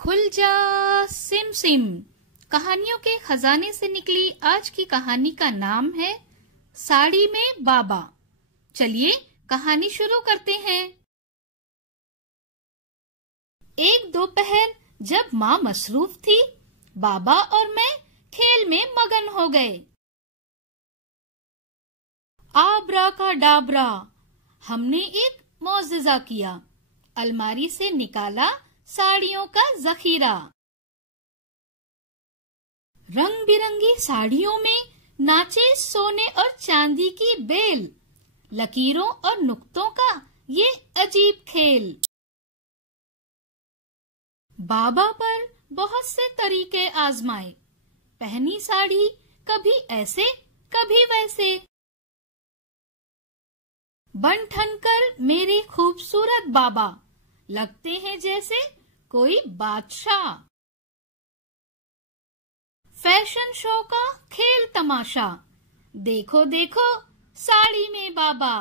खुल जा SIM SIM. कहानियों के खजाने से निकली आज की कहानी का नाम है साड़ी में बाबा। चलिए कहानी शुरू करते हैं। एक दोपहर जब माँ मसरूफ थी, बाबा और मैं खेल में मगन हो गए। आबरा का डाबरा, हमने एक मौजज़ा किया। अलमारी से निकाला साड़ियों का जखीरा। रंग बिरंगी साड़ियों में नाचे सोने और चांदी की बेल। लकीरों और नुक्तों का ये अजीब खेल। बाबा पर बहुत से तरीके आजमाए। पहनी साड़ी कभी ऐसे कभी वैसे। बन ठनकर मेरे खूबसूरत बाबा लगते हैं जैसे कोई बादशाह। फैशन शो का खेल तमाशा, देखो देखो साड़ी में बाबा।